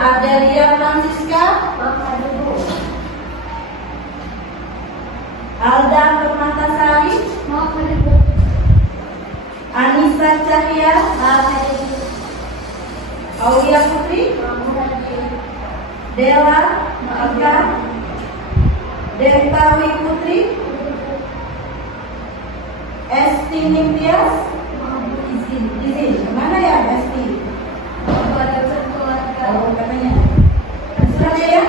Adelia Francisca. Alda Permatasari. Anissa Cahya. Aulia Putri. Dela Ika. Dentawi Putri. Esti Nimpias. Izin. Mana ya Esti? Oh, katanya. Suratnya ya?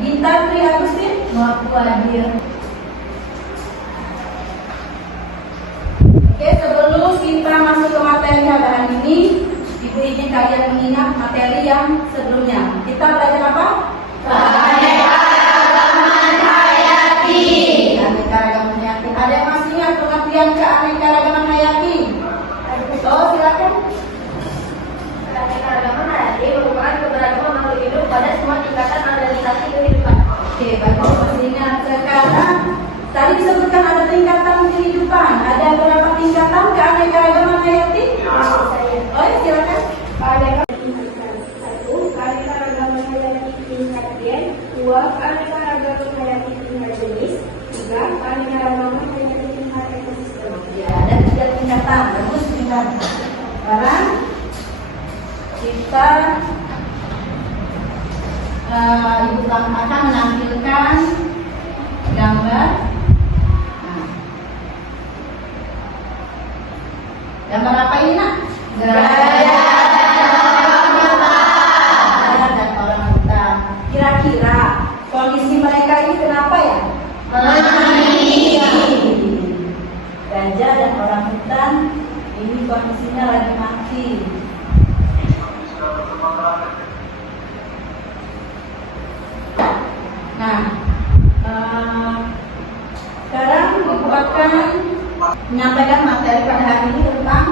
Gita Tri Agustin. Ngaku hadir. Oke, sebelum kita masuk ke materi hari ini, Ibu izin kalian mengingat materi yang sebelumnya. Kita belajar apa? Keanekaragaman hayati. Keanekaragaman hayati. Ada yang masih ingat pengertian keanekaragaman hayati? Oh, silakan. Keanekaragaman hayati merupakan keberagaman makhluk hidup pada semua tingkatan organisasi kehidupan. Oke, baik, masih ingat. Sekarang tadi disebutkan ada tingkatan kehidupan. Ada berapa tingkatan keanekaragaman hayati? Oh, ya, silakan. Satu, keanekaragaman hayati tingkat gen. Dua, keanekaragaman hayati tingkat jenis. Tiga, keanekaragaman hayati tingkat ekosistem. Ya, ada 3 tingkatan. Bagus, tingkat. Sekarang kita Ibu akan menampilkan gambar. Nah. Gambar apa ini, Nak? Gajah dan orang hutan. Kira-kira kondisi mereka ini kenapa ya? Mati. Gajah dan orang hutan ini kondisinya lagi mati. Nah, sekarang Ibu akan menyampaikan materi pada hari ini tentang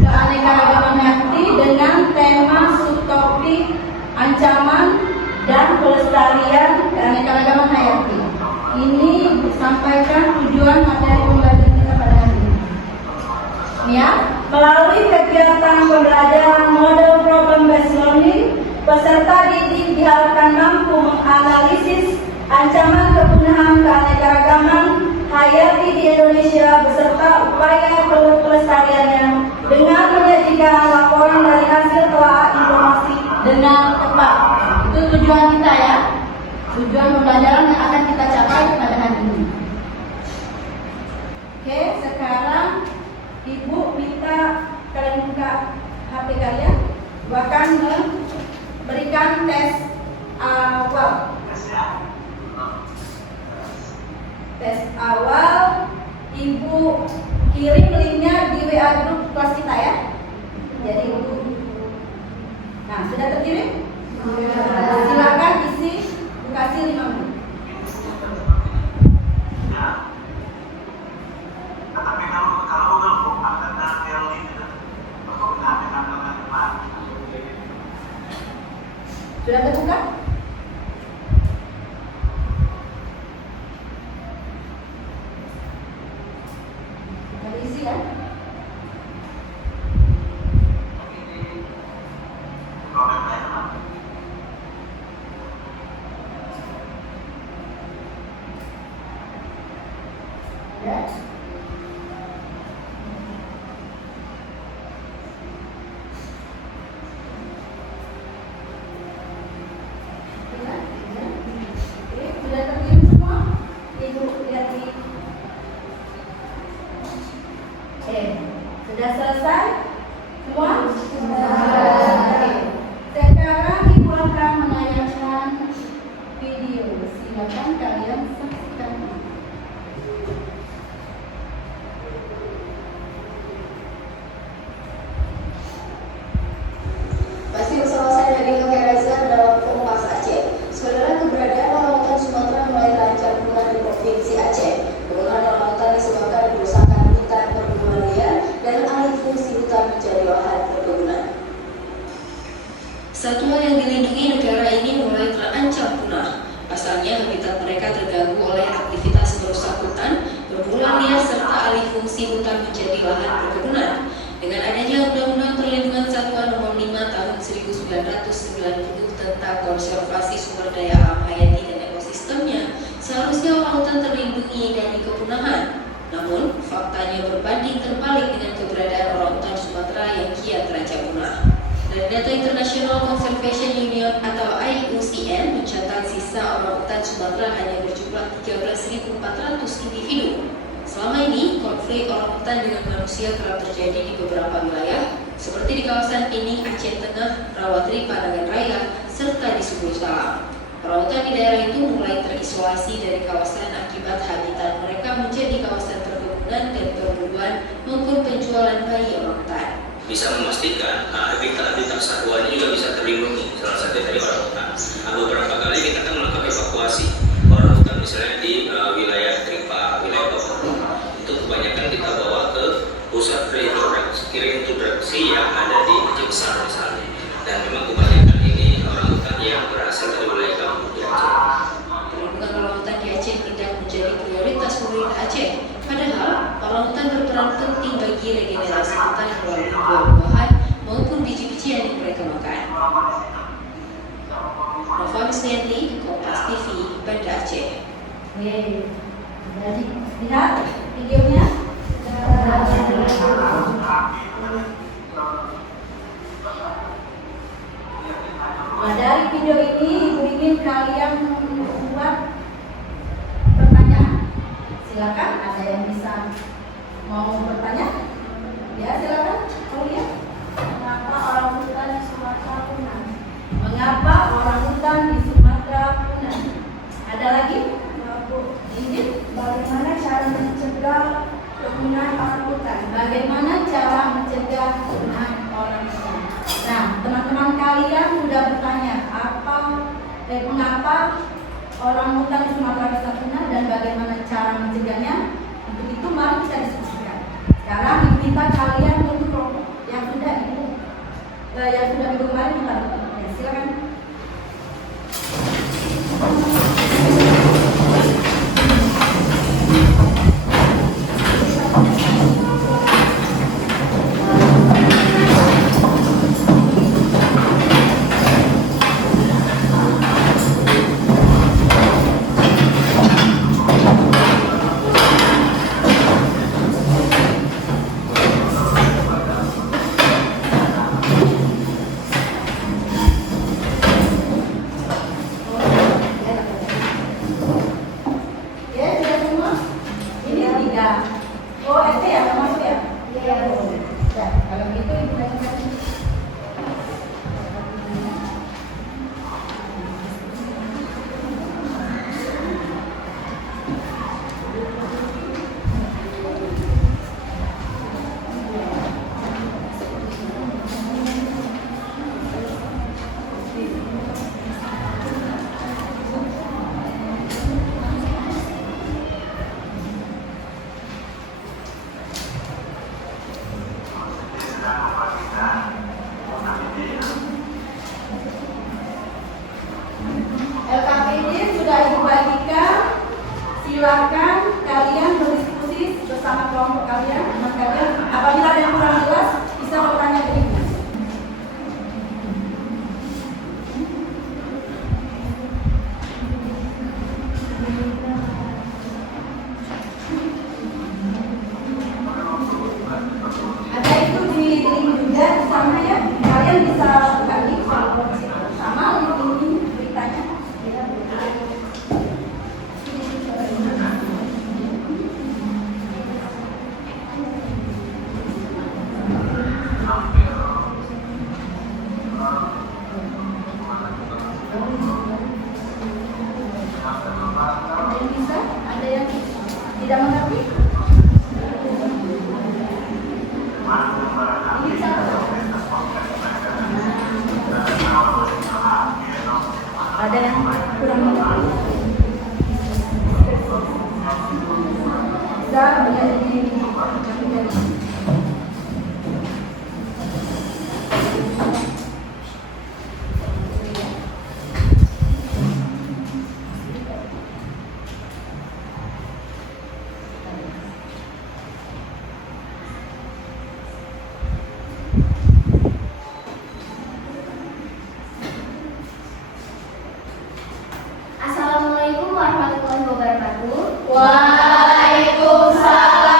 keanekaragaman hayati dengan tema subtopik ancaman dan pelestarian keanekaragaman hayati. Ini disampaikan tujuan materi pembelajaran kita pada hari ini. Ya, melalui kegiatan pembelajaran model problem based learning, peserta didik diharapkan mampu menganalisis ancaman kepunahan keanekaragaman hayati di Indonesia beserta upaya pelestariannya dengan menyajikan laporan dari hasil telah informasi dengan tepat. Itu tujuan kita ya, tujuan pembelajaran yang akan kita capai pada hari ini. Oke, sekarang Ibu minta kalian buka HP kalian, bahkan berikan tes awal. Tes awal, Ibu kirim linknya di WA grup kelas kita ya. Jadi Ibu, nah sudah terkirim? Silakan isi, Ibu kasih 5 menit. Sudah terbuka? Sudah diisi kan? Ya. Sudah terkirim semua? Ibu lihat di. Sudah selesai? Semua? Sudah. Sekarang Ibu akan menayangkan video. Silakan kalian saksikan. Masih bersama saya Nadine Okereza dalam Kompas Aceh. Saudara, keberadaan orangutan Sumatera mulai terancam punah di Provinsi Aceh. Penggunaan orangutan disebabkan kerusakan hutan perkebunan liar dan alih fungsi hutan menjadi lahan perkebunan. Satwa yang dilindungi negara ini mulai terancam punah. Pasalnya habitat mereka terganggu oleh aktivitas merusak hutan, perkebunan liar serta alih fungsi hutan menjadi lahan perkebunan. Dengan adanya Undang-Undang Perlindungan Satwa Nomor 5 Tahun 1999 Namun, faktanya berbanding terbalik dengan keberadaan orangutan Sumatera yang kian terancam punah. Dari data International Conservation Union atau IUCN mencatat sisa orangutan Sumatera hanya berjumlah 13.400 individu. Selama ini, konflik orangutan dengan manusia kerap terjadi di beberapa wilayah, seperti di kawasan Pining, Aceh Tengah, Rawatri, Panangan Raya, serta di Subul Salam. Orangutan di daerah itu mulai terisolasi dari kawasan akibat habitat mereka menjadi kawasan perkebunan dan perburuan maupun penjualan bayi orangutan. Bisa memastikan habitat satwa ini juga bisa terlindungi, salah satu dari orangutan. Beberapa kali kita akan melakukan evakuasi orangutan misalnya di wilayah Tripa, wilayah Papua. Itu kebanyakan kita bawa ke pusat reintroduksi yang ada di Aceh Besar misalnya. Dan memang kebanyakan ini orangutan yang berasal dari wilayah kampung di Aceh. Perlindungan orangutan di Aceh tidak menjadi prioritas pemerintah Aceh. Padahal, orangutan berperan penting bagi regenerasi hutan melalui buah-buahan maupun biji-biji yang mereka makan. Nova Misnianti, Kompas TV, Banda Aceh. Oke, jadi lihat videonya. Nah, dari video ini Ibu ingin kalian membuat pertanyaan. Silakan, ada yang bisa mau bertanya? Ya, silakan. Oh ya. Mengapa orangutan di Sumatera punah? Mengapa orangutan di Sumatera punah? Ada lagi? Izin. Bagaimana cara mencegah penggunaan orangutan? Bagaimana cara mencegah penggunaan orangutan? Nah, teman-teman kalian sudah bertanya mengapa orangutan di Sumatera bisa punah dan bagaimana cara mencegahnya? Untuk itu mari kita diskusikan. Sekarang minta kalian untuk kelompok yang sudah minggu kemarin kita ya, silakan. LKPD sudah Ibu bagikan. Silakan kalian berdiskusi bersama kelompok kalian, teman kalian. Apabila ada yang kurang jelas, bisa bertanya ke Ibu. Ada itu di link juga di sana ya. Kalian bisa buka link sama link ini beritanya. Ada yang bisa? Ada yang tidak mengerti? Ini satu. Ada yang kurang mengerti? Bisa melihat di Assalamualaikum warahmatullahi wabarakatuh. Waalaikumsalam.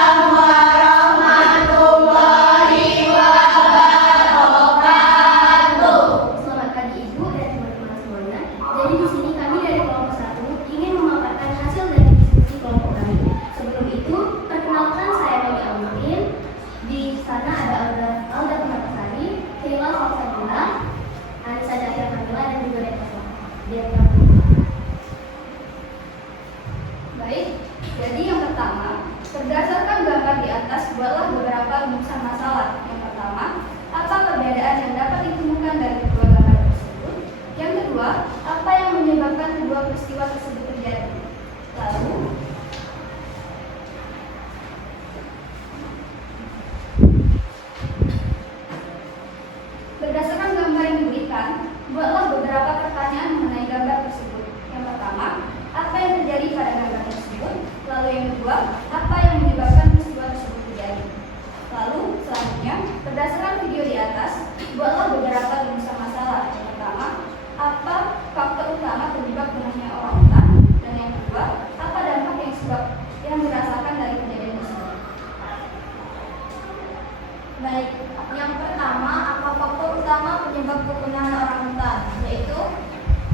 penyebab kepunahan orang hutan, yaitu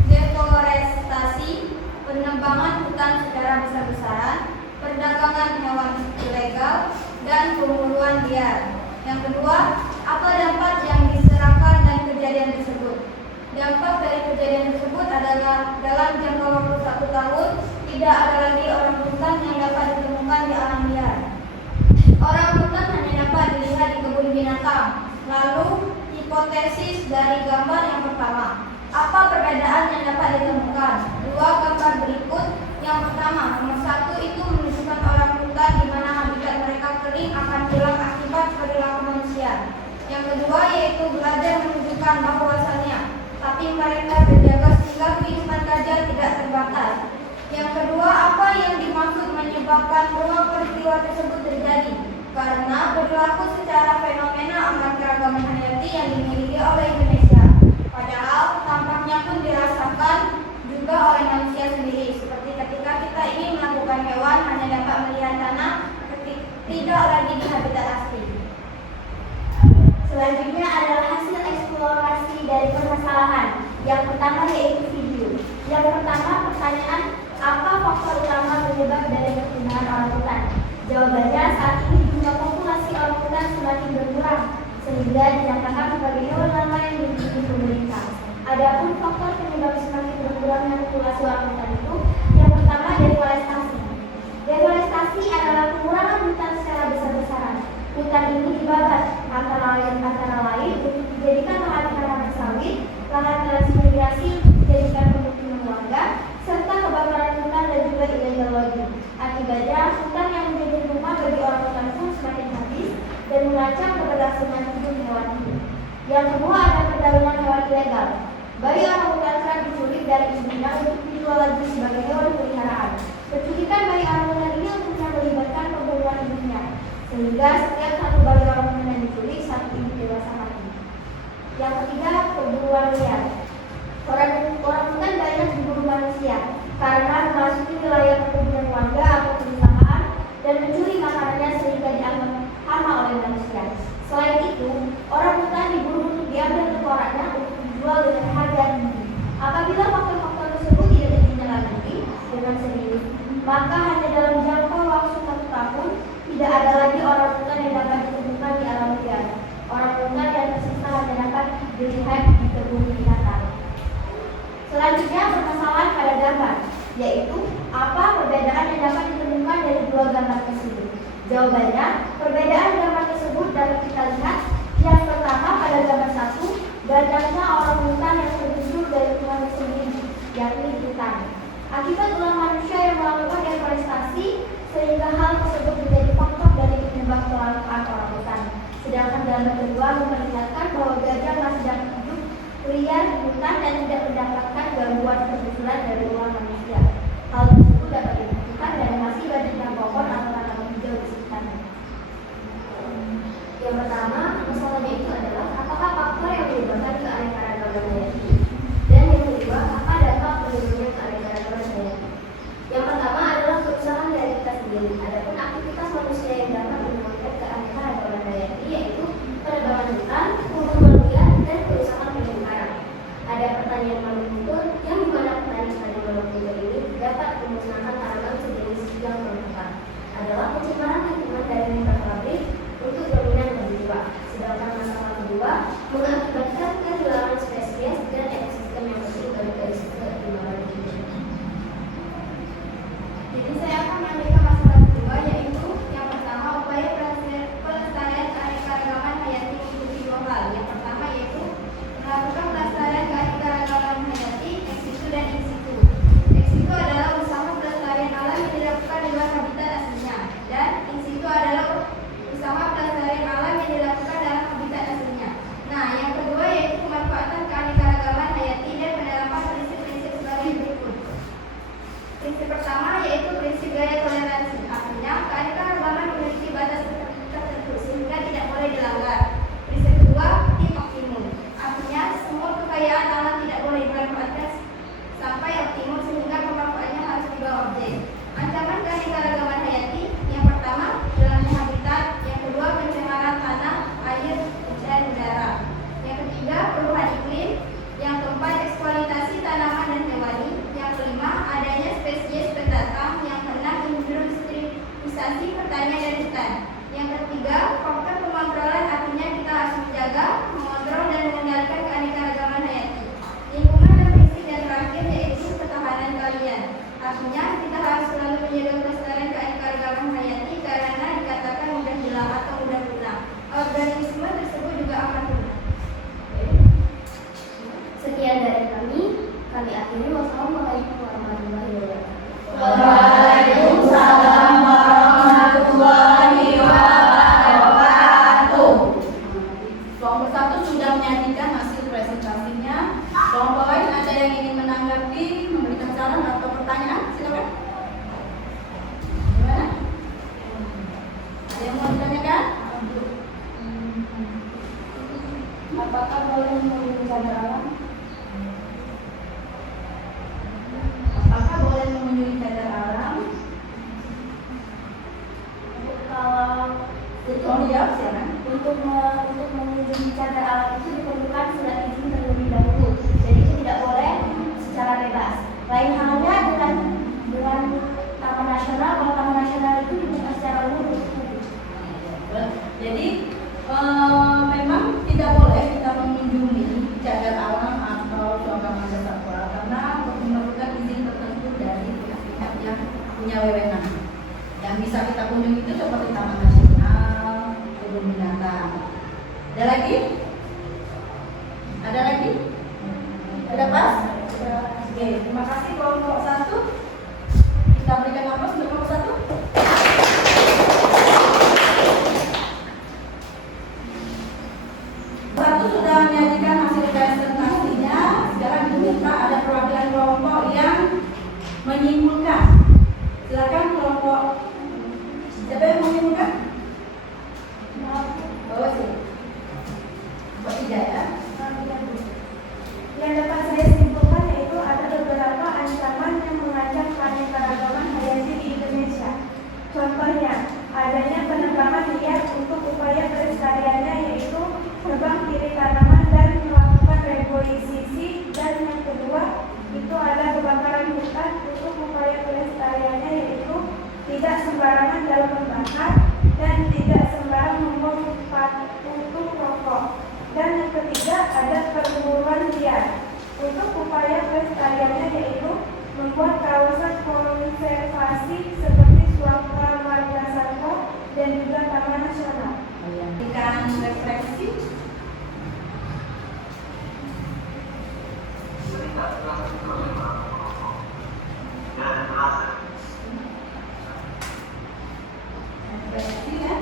deforestasi, penebangan hutan secara besar-besaran, perdagangan hewan ilegal, dan pemburuan liar. Yang kedua, apa dampak yang diserahkan dan kejadian tersebut? Dampak dari kejadian tersebut adalah dalam jangka waktu 1 tahun tidak ada lagi orang hutan yang dapat ditemukan di alam liar. Orang hutan hanya dapat dilihat di kebun binatang. Lalu, hipotesis dari gambar yang pertama. Apa perbedaan yang dapat ditemukan? 2 gambar berikut. Yang pertama, nomor 1 itu menunjukkan orang hutan di mana habitat mereka kering akan hilang akibat perilaku manusia. Yang kedua yaitu belajar menunjukkan bahwasannya, tapi mereka terjaga sehingga kehidupan gajah tidak terbatas. Yang kedua, apa yang dimaksud menyebabkan bahwa peristiwa tersebut terjadi? Karena berlaku secara fenomena amat keragaman hayati yang dimiliki oleh Indonesia. Padahal tampaknya pun dirasakan juga oleh manusia sendiri. Seperti ketika kita ingin melakukan hewan hanya dapat melihat tanah, tidak lagi di habitat asli. Selanjutnya adalah hasil eksplorasi dari permasalahan. Yang pertama yaitu video. Yang pertama pertanyaan, apa faktor utama penyebab dari kepunahan orang hutan? Jawabannya, saat ini jumlah populasi orang hutan semakin berkurang sehingga dinyatakan sebagai hewan langka yang dilindungi pemerintah. Adapun faktor penyebab semakin berkurangnya populasi orang hutan itu, yang pertama deforestasi. Deforestasi adalah pengurangan hutan secara besar-besaran. Hutan ini dibabat antara lain untuk dijadikan lahan tanaman sawit, lahan transmigrasi dijadikan pemukiman warga, serta kebakaran hutan dan juga illegal logging. Akibatnya hutan yang menjadi rumah bagi orang hutan pun semakin habis dan mengancam keberlangsungan hidup hewan hidup. Yang kedua ada perdagangan hewan ilegal. Bayi orang hutan kerap diculik dari ibunya untuk dijual lagi sebagai hewan peliharaan. Penculikan bayi orang hutan ini umumnya melibatkan pembunuhan ibunya, sehingga setiap satu bayi orang hutan yang diculik satu ibu dewasa mati. Yang ketiga, perburuan liar. Orang hutan banyak diburu manusia karena memasuki wilayah perkebunan warga atau perusahaan dan mencuri makanannya sehingga dianggap hama oleh manusia. Selain itu, orang hutan diburu untuk diambil tengkoraknya untuk dijual dengan harga tinggi. Apabila faktor-faktor tersebut tidak ditindaklanjuti dengan serius, maka hanya dalam jangka waktu 1 tahun tidak ada lagi orang hutan yang dapat ditemukan di alam liar. Orang hutan yang tersisa hanya dapat dilihat di kebun binatang. Selanjutnya permasalahan pada gambar, yaitu apa perbedaan yang dapat ditemukan dari 2 gambar tersebut. Jawabannya, perbedaan gambar tersebut dapat kita lihat. Yang pertama pada gambar 1, banyaknya orang hutan yang tergusur dari rumahnya sendiri, yakni hutan. Akibat ulah manusia yang melakukan deforestasi, sehingga hal tersebut menjadi faktor dari penyebab kelangkaan orang hutan. Sedangkan gambar kedua memperlihatkan bahwa gajah masih dapat hidup liar di hutan dan tidak mendapatkan gangguan pergusuran dari ulah manusia. Hal tersebut dapat dibuktikan dari hasil banyaknya pohon atau tanaman hijau di sekitarnya. Yang pertama, masalahnya itu adalah apakah faktor yang menyebabkan keanekaragaman hayati, dan yang kedua, apa dampak menurunnya keanekaragaman hayati. Yang pertama adalah kerusakan dari kita sendiri. Adapun aktivitas manusia yang dapat menyebabkan keanekaragaman hayati yaitu penebangan hutan, pembunuhan liar, dan kerusakan terumbu karang. Ada pertanian monokultur yang dimana pertanian monokultur ini dapat memusnahkan tanaman sejenis yang bermanfaat. Adalah pencemaran lingkungan dari limbah pabrik untuk dominan berjiwa. Sedangkan masalah kedua mengakibatkan kehilangan spesies dan ekosistem yang penting bagi keseimbangan hidup. Jadi saya akan melanjutkan masalah kedua, yaitu yang pertama upaya pelestarian keanekaragaman hayati mengikuti 2 hal. Yang pertama yaitu melakukan pelestarian keanekaragaman hayati ex situ dan in situ. Ex situ adalah usaha pelestarian alam yang dilakukan di luar habitat aslinya, dan in situ adalah usaha pelestarian alam yang dilakukan dalam habitat aslinya. Nah, yang kedua yaitu pemanfaatan keanekaragaman hayati dan penerapan prinsip-prinsip sebagai berikut. Prinsip pertama yaitu prinsip gaya toleransi. Artinya, keanekaragaman memiliki batas tertentu sehingga tidak boleh dilanggar. Prinsip kedua, tip optimum. Artinya, semua kekayaan alam tidak boleh dimanfaatkan sampai optimum sehingga pemanfaatannya harus dibawa objek. Ancaman keanekaragaman hayati, yang pertama, hilangnya habitat. Yang kedua, pencemaran tanah, air, dan udara. Yang ketiga, perubahan iklim. apakah boleh mengunjungi cagar alam? Apakah boleh mengunjungi cagar alam? Kalau Tolong dijawab silakan. untuk mengunjungi cagar alam itu diperlukan surat izin terlebih dahulu. Jadi itu tidak boleh secara bebas. Lain halnya dengan taman nasional. Kalau taman nasional itu dibuka secara umum. Jadi memang tidak boleh kita mengunjungi cagar alam atau suaka marga satwa karena memerlukan izin tertentu dari pihak-pihak yang punya wewenang. Yang bisa kita kunjungi itu seperti taman nasional, kebun binatang. Ada lagi? Ada lagi? Sudah pas? Oke, terima kasih kelompok 1. Kita berikan aplaus untuk kelompok 1. Satu sudah menyajikan hasil presentasinya. Sekarang diminta ada perwakilan kelompok yang menyimpulkan. Silakan kelompok. Siapa yang menyimpulkan? Bawa sini. Bapak tidak ya? Yang dapat saya simpulkan yaitu ada beberapa ancaman yang mengancam keanekaragaman hayati di Indonesia. Contohnya, adanya penebangan liar untuk upaya pelestariannya yaitu tebang pilih tanaman dan melakukan reboisisi, dan yang kedua itu ada kebakaran hutan untuk upaya pelestariannya yaitu tidak sembarangan dalam membakar dan tidak sembarang membuang puntung rokok. Dan yang ketiga ada perburuan liar untuk upaya pelestariannya yaitu membuat kawasan konservasi seperti suaka marga satwa dan juga taman nasional. Berikan refleksi. Refleksi ya.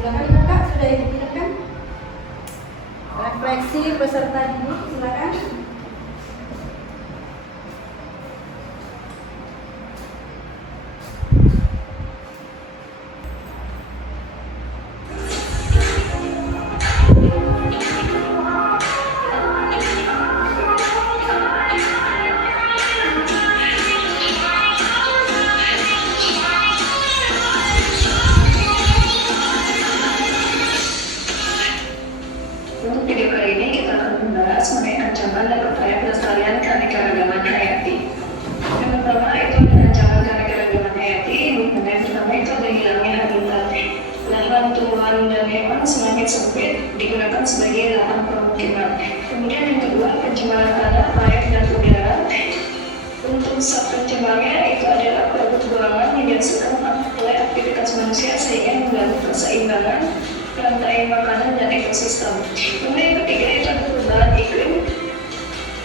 Silakan dibuka, sudah ibu kan? Refleksi peserta didik, silakan. Untuk video kali ini kita akan membahas mengenai ancaman dan upaya pelestarian keanekaragaman hayati. Yang pertama itu ada ancaman keanekaragaman hayati. Yang pertama itu ada hilangnya habitat. Lahan tumbuhan dan hewan semakin sempit digunakan sebagai lahan permukiman. Kemudian yang kedua pencemaran tanah, air dan udara. Untuk pencemarannya itu adalah produk buangan yang dihasilkan oleh aktivitas manusia sehingga mengganggu keseimbangan rantai makanan dan ekosistem. Kemudian yang ketiga itu ada perubahan iklim.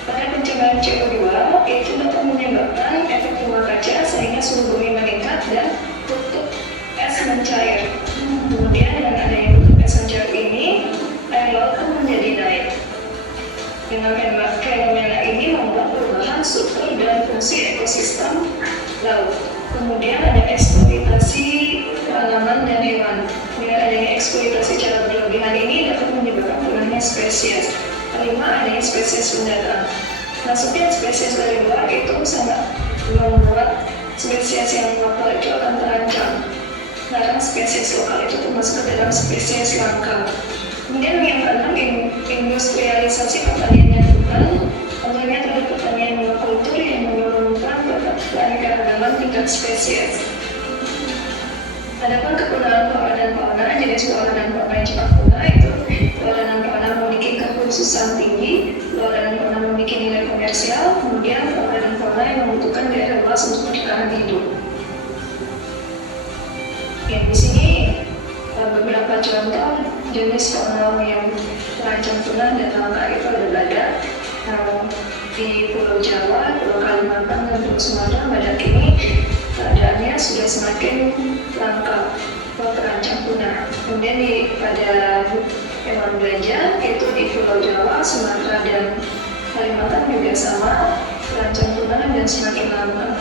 Pada pencemaran CO2 itu dapat menyebabkan efek rumah kaca sehingga suhu bumi meningkat dan kutub es mencair. Kemudian dengan adanya kutub es mencair ini, air laut pun menjadi naik. Dengan fenomena ini membuat perubahan struktur dan fungsi ekosistem laut. Kemudian ada eksploitasi tanaman dan hewan. Dengan adanya eksploitasi secara berlebihan ini dapat menyebabkan punahnya spesies. Kelima, adanya spesies pendatang. Masuknya spesies dari luar itu sangat membuat spesies yang lokal itu akan terancam. Karena spesies lokal itu termasuk ke dalam spesies langka. Kemudian yang keenam, industrialisasi pertanian yang hutan. Contohnya terhadap pertanian monokultur yang menurunkan keanekaragaman tingkat spesies. Adapun kepunaan flora dan fauna, jenis flora dan fauna yang cepat punah itu flora dan fauna memiliki kekhususan tinggi, flora dan fauna memiliki nilai komersial, kemudian flora dan fauna yang membutuhkan daerah luas untuk bertahan hidup. Ya, di sini beberapa contoh jenis fauna yang terancam punah dan langka itu ada badak. Di Pulau Jawa, Pulau Kalimantan, dan Pulau Sumatera, badak ini keadaannya sudah semakin langka atau terancam punah. Kemudian pada saja, yaitu di Pulau Jawa, Sumatera, dan Kalimantan juga sama, terancam punah dan semakin lama.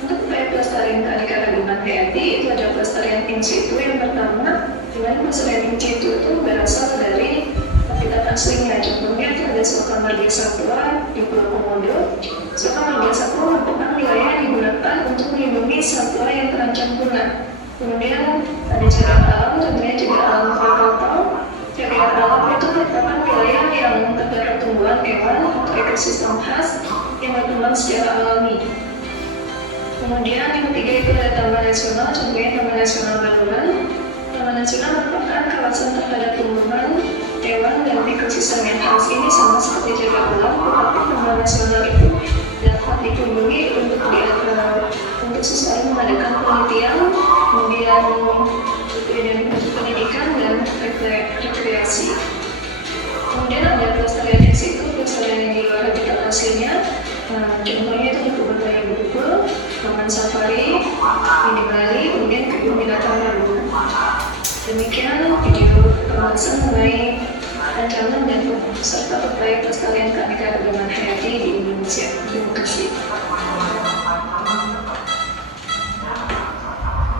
Untuk upaya pelestarian keanekaragaman hayati itu ada pelestarian in situ. Yang pertama, di mana pelestarian in situ itu berasal dari habitat aslinya. Contohnya itu ada suaka marga satwa di Pulau Komodo. Suaka marga satwa merupakan wilayah yang digunakan untuk melindungi satwa yang terancam punah. Kemudian ada cagar alam, tentunya cagar alam Krakatau. Cagar alam itu merupakan wilayah yang terdapat tumbuhan hewan atau ekosistem khas yang berkembang secara alami. Kemudian yang ketiga itu ada Taman Nasional, contohnya Taman Nasional Baluran. Taman Nasional merupakan kawasan terhadap tumbuhan, hewan, dan ekosistem yang khas. Ini sama seperti cagar alam, tetapi Taman Nasional itu dapat dikunjungi untuk sesuai mengadakan penelitian, kemudian pendidikan dan rekreasi. Kemudian ada pelestarian di situ, pelestarian yang di luar habitat aslinya. Contohnya itu di Kebun Raya Bogor, Taman Safari, Mini Bali, kemudian Kebun Binatang Bandung. Demikian video pembahasan mengenai ancaman dan serta upaya pelestarian keanekaragaman hayati di Indonesia. Terima kasih.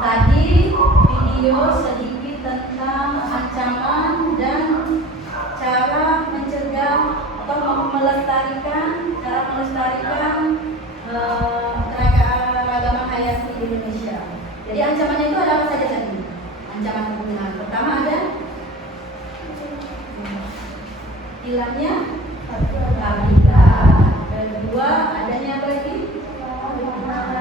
Tadi video sedikit tentang ancaman dan cara mencegah atau melestarikan keragaman hayati di Indonesia. Jadi ancamannya itu ada apa saja tadi? Ancaman pembunuhan pertama ada hilangnya habitat. Kedua adanya apa lagi?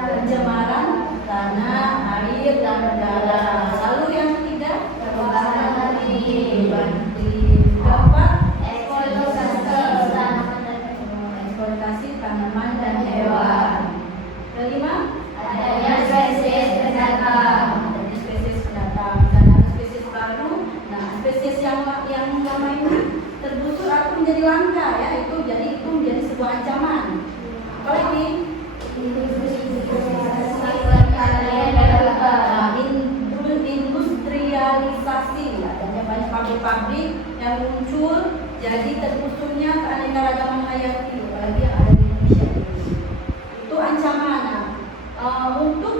Pencemaran tanah, air, dan udara. Lalu yang ketiga perubahan iklim. Keempat eksploitasi tanaman dan hewan. Kelima adanya spesies pendatang. Dan ada spesies baru. Nah, spesies yang lama ini tergusur atau menjadi langka, ya, itu menjadi sebuah ancaman. Apalagi industrialisasi, adanya banyak pabrik-pabrik yang muncul, jadi tergusurnya keanekaragaman hayati, apalagi yang ada di Indonesia. Itu ancaman. Untuk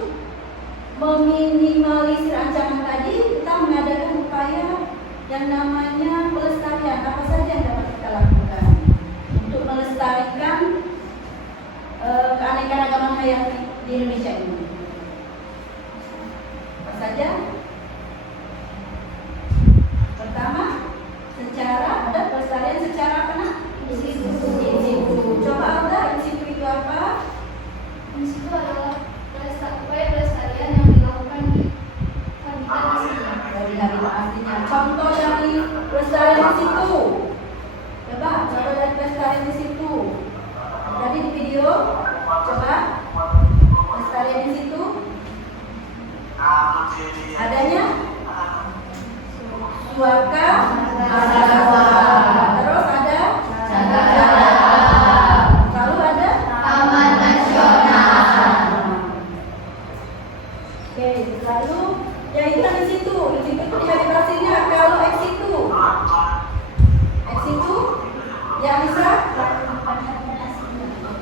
meminimalisir ancaman tadi, kita mengadakan upaya yang namanya pelestarian. Apa saja yang dapat kita lakukan untuk melestarikan keanekaragaman hayati di Indonesia ini? Apa saja? Pertama, ada pelestarian secara apa nak? In situ. Coba Alda, in situ itu apa? In situ adalah upaya pelestarian yang dilakukan di habitat aslinya. Dari habitat aslinya. Contoh dari pelestarian di situ. Coba, contoh dari pelestarian di situ. Tadi di video, coba pelestarian di situ. Adanya suaka marga. Terus ada lalu ada Taman Nasional. Oke, lalu ya itu di situ itu dihabitasinya. Kalau ex situ yang bisa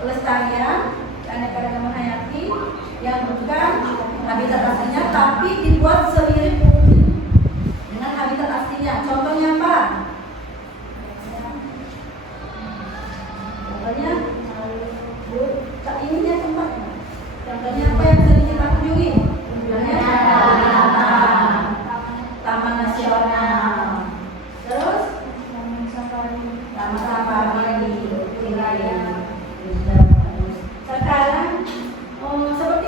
pelestarian keanekaragaman hayati yang bukan habitat aslinya tapi dibuat semirip mungkin dengan habitat aslinya. Contohnya apa? Contohnya ininya tempat. Contohnya apa yang sering kita kunjungi? Contohnya Taman Nasional. Terus Taman Safari. Sekarang seperti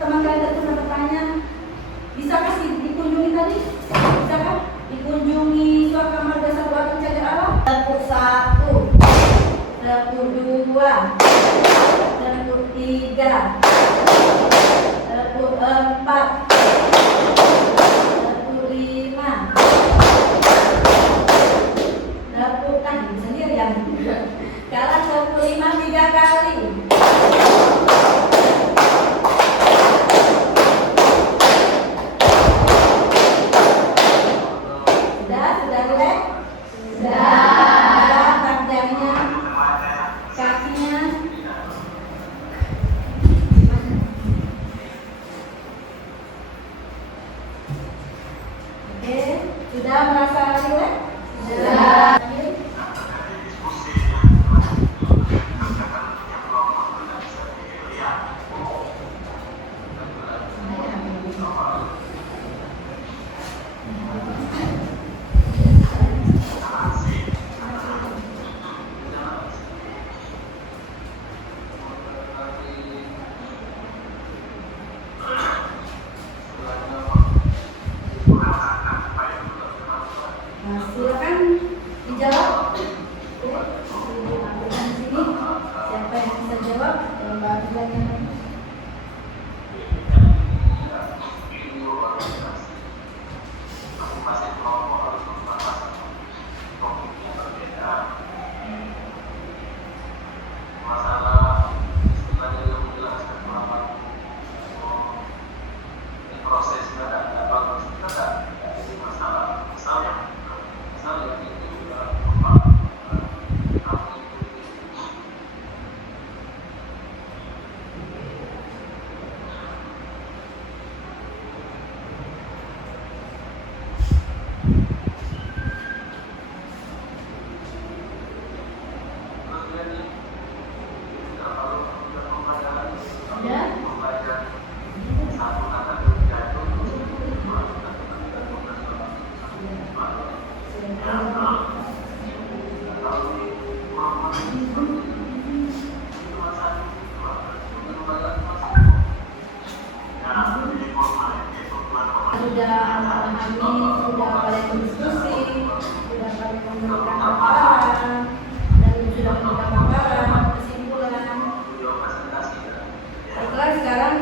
teman kalian tadi bertanya, bisakah dikunjungi tadi? Bisakah dikunjungi suaka marga satwa atau cagar alam? Tepuk 1, tepuk 2, tepuk 3, tepuk 4, tepuk 5, tepuk kan sendiri ya. Kalau tepuk 5 3 kali. Sudah relax? dijawab? Oke, tampilkan di sini. Siapa yang bisa jawab? Mbak Abdullah. Sudah memahami, sudah kalian berdiskusi, sudah kalian memberikan paparan, dan sudah memberikan paparan, kesimpulan. Baiklah, sekarang